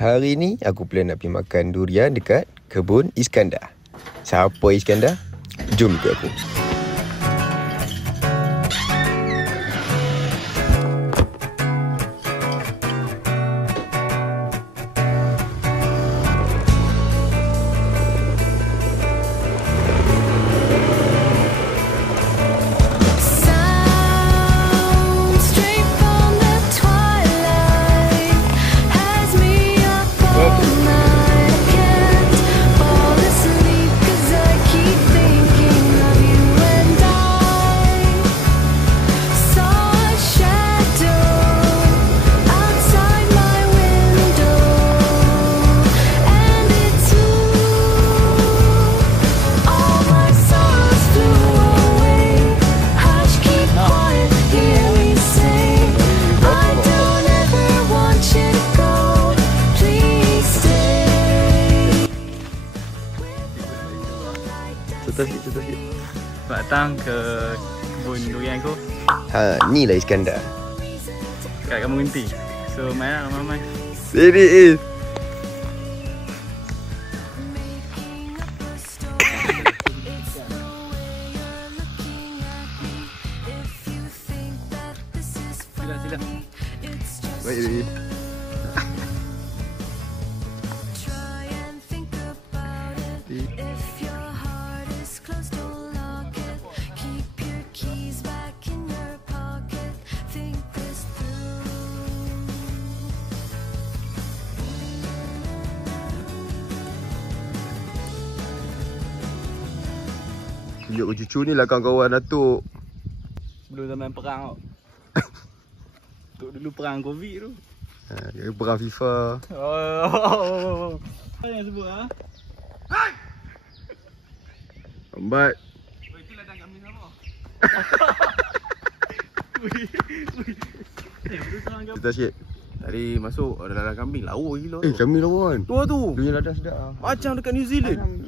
Hari ni aku plan nak pergi makan durian dekat kebun Iskandar. Siapa Iskandar? Jom ikut aku. Contoh sikit. Datang ke kebun durian aku. Ni lah Iskandar. Kat kampung Genti. So main lah ramai-ramai. Ini is. Sila. Baik. Tunjuk ke cucu ni lah kawan-kawan Datuk. Sebelum zaman perang tau. Untuk dulu perang Covid tu. Perang FIFA. Oh. Apa yang sebut ah? Hai. Lambat. Oh, itu ladang kambing sama. Kita sikit. Tadi masuk ada ladang kambing lawa gila. Kambing lawa kan? Tua tu. Dia ladang sedap lah. Macam dekat New Zealand.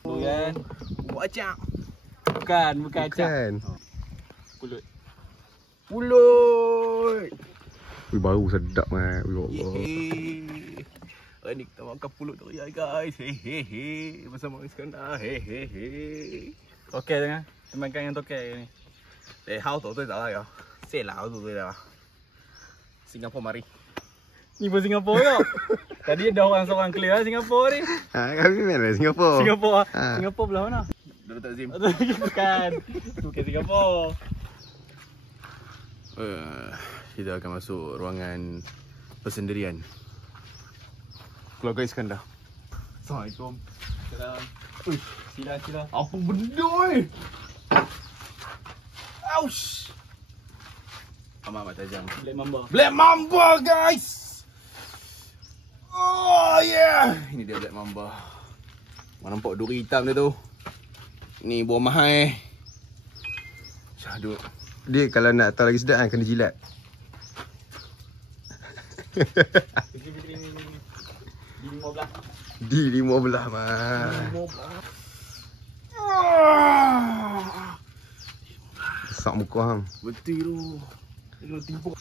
Durian. Buat acak. Bukan acak. Pulut. Wih, baru sedap man. Wih, Allah. Hari ni kita makan pulut durian guys. Hehehe. Bersama Iskandar. Hehehe. Tokek jangan. Temankan yang tokek ni. 好多最早呀，这老多对了。新加坡mari. Ni pun Singapura tau. Tadi ada orang seorang clear Singapura ni. Kami mana Singapura? Singapura belah mana? Dapat Zim. Bukan. Bukan Singapura. Kita akan masuk ruangan persendirian keluarga Iskandar. Assalamualaikum. Salam. Sila. Apa benda ni? Ouch. Amat tajam. Black Mamba guys. Oh yeah. Ini dia Black Mamba. Mana nampak duri hitam dia tu. Ni buah mahal. Syahdu. Dia kalau nak tahu lagi sedap kan kena jilat. D15 mah. Sak muka hang. Betul tu. Dia kena timpuk.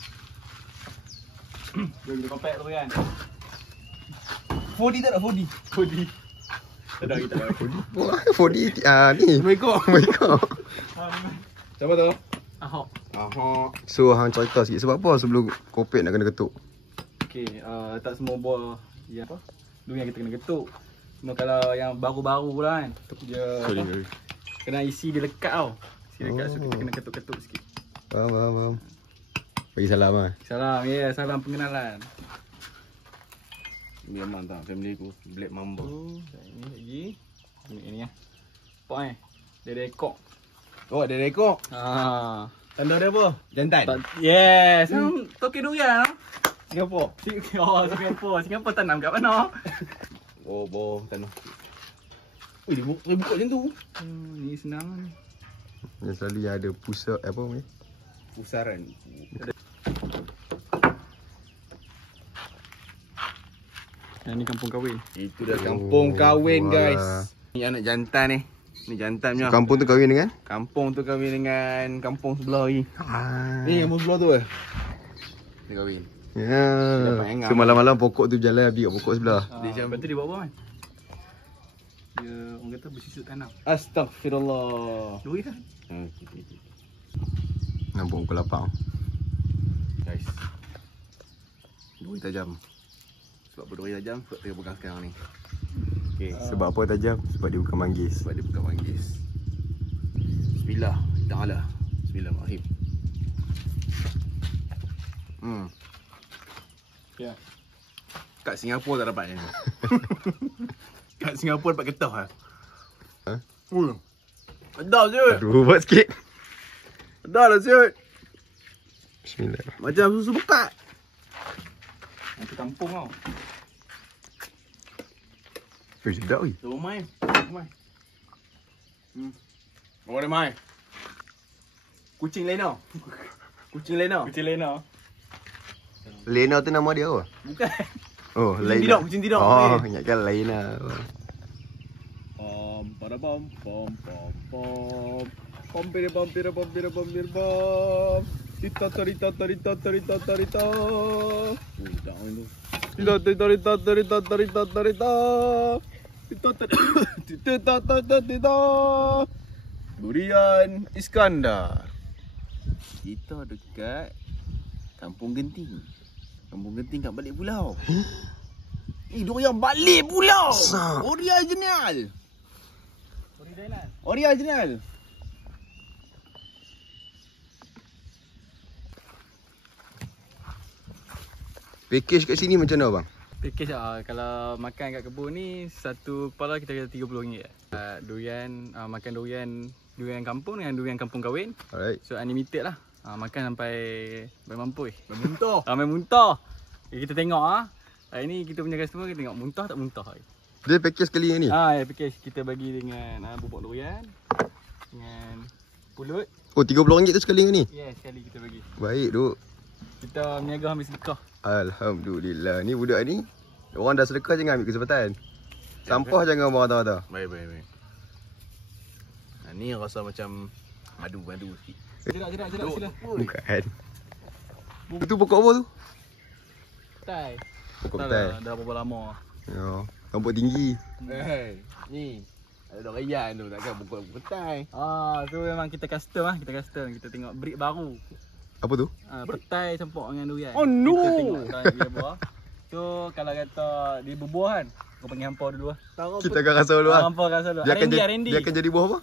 Dia compact tu kan. 4D tak ada 4D. 4D. Tak ada kita. 4D ni. Mereka. Siapa tu? Ahok. So hang cerita sikit sebab apa sebelum kopek nak kena ketuk? Okey, tak semua buah yang apa? Dulu yang kita kena ketuk. Cuma kalau yang baru-baru lah kan. Dia Sorry. kena isi dia lekat tau. So kita kena ketuk-ketuk sikit. Faham. Bagi salam lah. Salam, salam pengenalan. Memang tak family aku Black Mamba. Ini lagi. Ini lah. Apa dia ada ekor. Oh, ada ekor. Tanda dia apa? Jantan. Yes. Tokek durian lah. Singapura. Singapura tanam kat mana? Oh, tanah. Dia buka macam tu. Ni senang ni. Yang selalu yang ada pusat apa ni? Pusaran. Yang ni kampung kahwin. Itu dah kampung kahwin guys. Ni anak jantan ni. Ni jantan punya. Kampung tu kahwin dengan? Kampung tu kahwin dengan kampung sebelah ni. Ah. Ni kampung sebelah tu Dia kahwin. Ya. dapat hang So malam-malam pokok tu berjalan habis kat pokok sebelah. Dia lepas tu dia buat apa kan? Dia orang kata bersusut tanam. Astaghfirullah. Durian. Nampak pukul 8. Guys. Duri tajam. Sebab berduri tajam, sebab tengah pegang sekarang ni. Okay. Sebab apa tajam? Sebab dia bukan manggis. Sebab dia bukan manggis. Bismillah. Ta'ala. Bismillahirrahmanirrahim. Ya. Kat Singapura tak dapat ni. Kat Singapura dapat getah lah. Ha? Sedap siut. Aduh, buat sikit. Sedap lah siut. Bismillah. Macam susu bekat. Nanti kampung tau. Sedap weh. Bawa mai. Mai. Bawa dia mai. Kucing Lena. Kucing Lena. Kucing Lena. Lena tu nama dia apa? Bukan. Oh, Kucing Lena. tidur, kucing tidur. Oh, Okay. ingatkan Lena. Pom. Pom pira pom. Tita tarita. Tak main tu. Tita. Durian Iskandar. Kita dekat Kampung Genting. Kampung Genting kat balik pulau. Durian balik pulau. Asap. Original. Original. Package kat sini macam mana bang? Package kalau makan kat kebun ni satu kepala kita kata RM30. Makan durian kampung dengan durian kampung kahwin. Alright. So unlimited lah. Makan sampai bermampus. Muntah. Ramai muntah. Kita tengok hari ni kita punya customer kita tengok muntah tak muntah. Dia package sekali ni? Ya package kita bagi dengan bubuk durian dengan pulut. Oh, RM30 tu sekali ni? Ya, sekali kita bagi. Baik duk. Kita meniaga ambil sedekah. Alhamdulillah. Ni budak ni, orang dah sedekah jangan ambil kesempatan. Sampah jangan buang rata-rata. Baik. Ni rasa macam madu sikit. Jerak sila. Bukan. Itu pokok apa tu? Tai. Pokok Dah petai. dah berapa lama. Ya. Rambut tinggi. Ni ada durian tu takkan pukul petai. Tu memang kita custom kita tengok breed baru. Apa tu? Petai campur dengan durian. Oh, no. Kita tengok dia buah. So kalau kata dia berbuah kan, kau panggil hampa dulu lah. Kita akan rasa dulu lah. Hampa rasa dulu. Dia akan, R&D. dia akan jadi buah apa?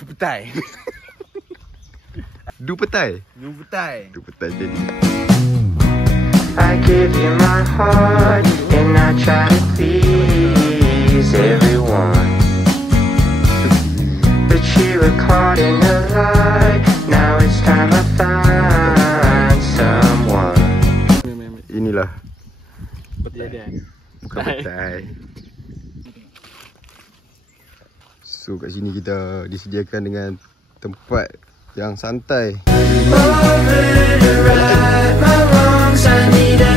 Petai. Du petai. Lu petai. Du petai jadi. I give you my heart and I try to please everyone, but you were caught in a lie. Now it's time I find someone. Inilah. Petai dia. Bukan petai. So kat sini kita disediakan dengan tempat yang santai. Lover to right my wrongs, I need a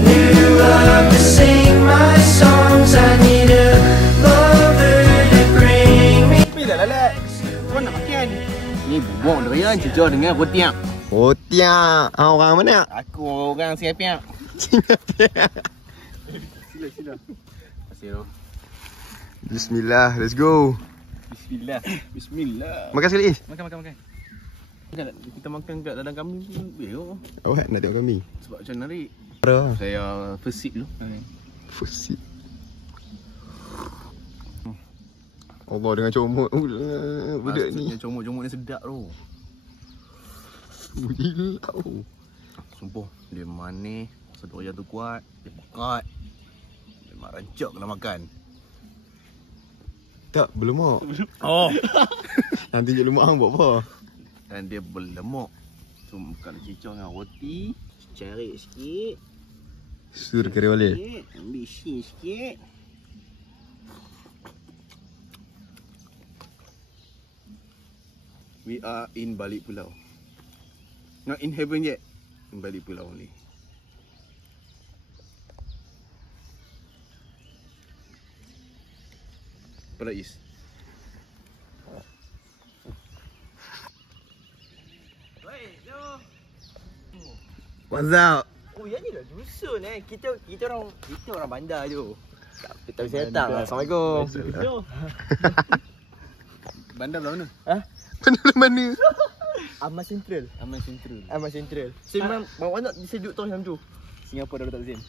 new love to sing my songs. I need a lover to bring me. Bila lalat. Kau nak makan? Ni bubuk durian cecah dengan rotiak. Rotiak. Orang mana? Aku orang Singapura. Sila. Terima kasih. Bismillah, let's go. Bismillah. Makan sekali. Makan. Kita makan kat ladang kambing pun belok. Awak nak tengok kami? Sebab macam narik. Ada. Saya first sip dulu. Fusi. Allah dengan comot pula budak ni. Maksudnya comot-comot ni sedap tu. Gila tau. Sumpah, dia manis, rasa durian tu kuat, dia pekat. Memang rancak kena makan. Tak, berlemak. Oh. Nanti je lemak hang buat apa? Dan dia berlemak. So, kalau cecah dengan roti, cari sikit. Sur kari balik. Ambil sikit. We are in balik pulau. Not in heaven yet. In balik pulau ni. Parais. What's up? Oh, yang ni lah dusun Kita orang bandar je. Tak bisa datang. Assalamualaikum. Bandar belah mana? Benar mana? Amal Central. Aman Central. Amal Central. Saya memang bawa nak disejuk tu macam tu. Singapura dah tak Zain.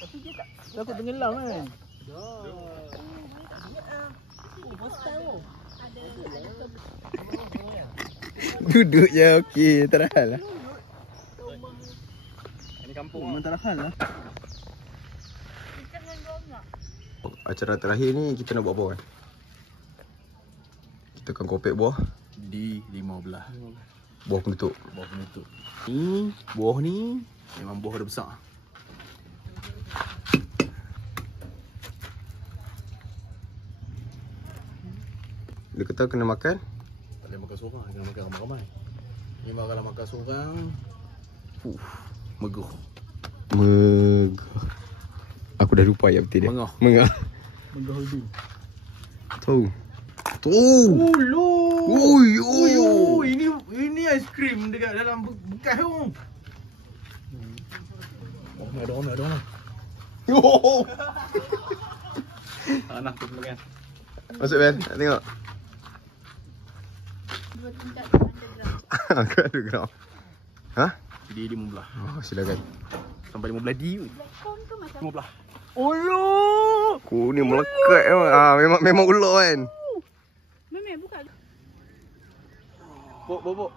Tapi dia tak takut tenggelam kan. Duduk je okey, tak ada hal lah. Ini kampung Memang tak ada hal lah. Acara terakhir ni kita nak buat apa kan? Kita akan kopek buah. Di 15. Buah penutup. Buah penutup. Ni, buah ni memang buah dah besar. Dia kata kena makan. Tak boleh makan seorang, kena makan ramai-ramai. Ni kalau makan seorang, meguh. Aku dah lupa ayat betul dia. Mengah. Mengah. Tu. Oh, ini aiskrim dekat dalam bekas tu. Oh, ada orang. Tanah tu makan. Masuk Ben, nak tengok. 2 tingkat underground. Aku ada ground. Ha? Di 15. Oh, silakan. Sampai 15 di. Platform tu macam 15. Aku ni melekat memang. Memang ular kan. Memang buka. Bok.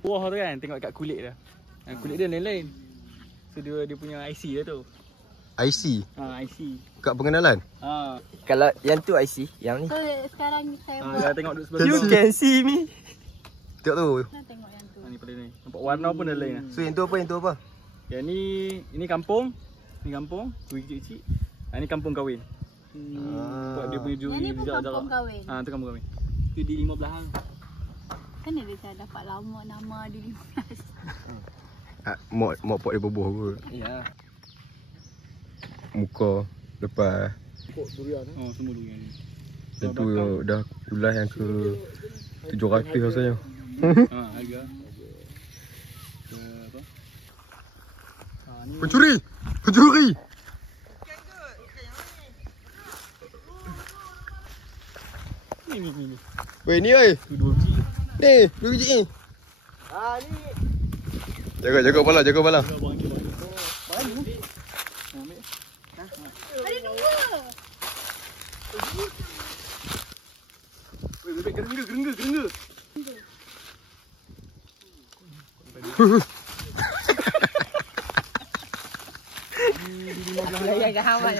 Buah tu kan, tengok kat kulit dia. Kulit dia lain-lain. So dia punya IC dia tu. IC IC. kat pengenalan. Kalau yang tu IC, yang ni. So sekarang saya Dah tengok duduk sebelah You tu. can see me. Tengok tu. nak tengok yang tu. Ni pada ni. Nampak warna pun dah lain lah. So yang tu apa? Yang ni, ini kampung. Ni kampung, kuih kecil-kecil. Ni kampung kahwin. Buat dia punya juri Yang ni pun jarak-jarak. kampung kahwin. Tu kampung kahwin. Tu di 15 hang. Kan dia dah dapat lama nama di 15. Mak pot dia berbuah kot. Ya. Muka lepas. Oh, semua durian ni. Dan tu dah ulas yang ke 700 rasanya. Harga. Apa? Ni Pencuri. ni. Weh ni oi. Tu 2 biji. Ni, 2 biji ni. Ni. Jaga kepala. Ada 2. Weh, bebek gerengga. Layan ke hawan.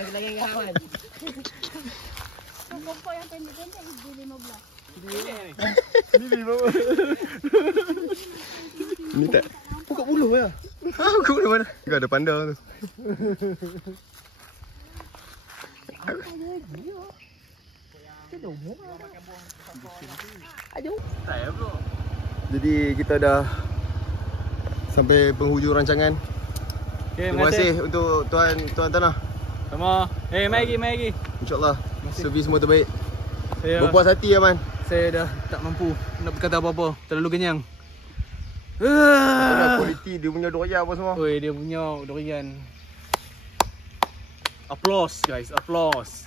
Pokok yang pendek-pendek di 15. Ni tak. Pokok buluh ya. Aku di mana? Kau ada panda tu. Tak bro. Jadi kita dah sampai penghujung rancangan. Okay, Terima kasih untuk tuan tanah. Sama. Mari lagi. InsyaAllah servis semua terbaik. Saya Berpuas hati Aman. dah tak mampu nak berkata apa-apa. Terlalu kenyang. Kualiti dia punya durian apa semua. Oi, dia punya durian. Applause guys, applause.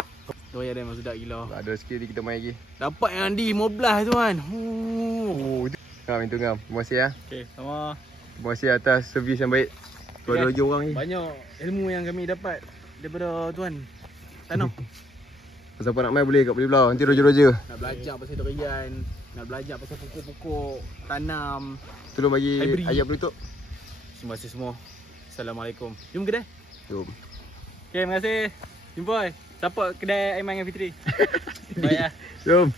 Durian dia memang sedap gila. Ada sikit ni kita main lagi. Dapat yang di 15 tu kan. Oh, Ngam itu Ngam. Terima kasih ya. Okey, sama. Terima kasih atas servis yang baik. Tu ada lagi orang ni. Banyak ilmu yang kami dapat daripada tuan Tanah. Siapa nak main boleh kat Beli Belah. Nanti roja-roja. Nak belajar pasal durian, nak belajar pasal pokok-pokok tanam. Tolong bagi Hybrid. ayat penutup. Terima kasih semua. Assalamualaikum. Jom kedai. Jom. Okey, terima kasih. Jumpa. Support kedai Aiman dengan Fitri. Baik lah. Jom.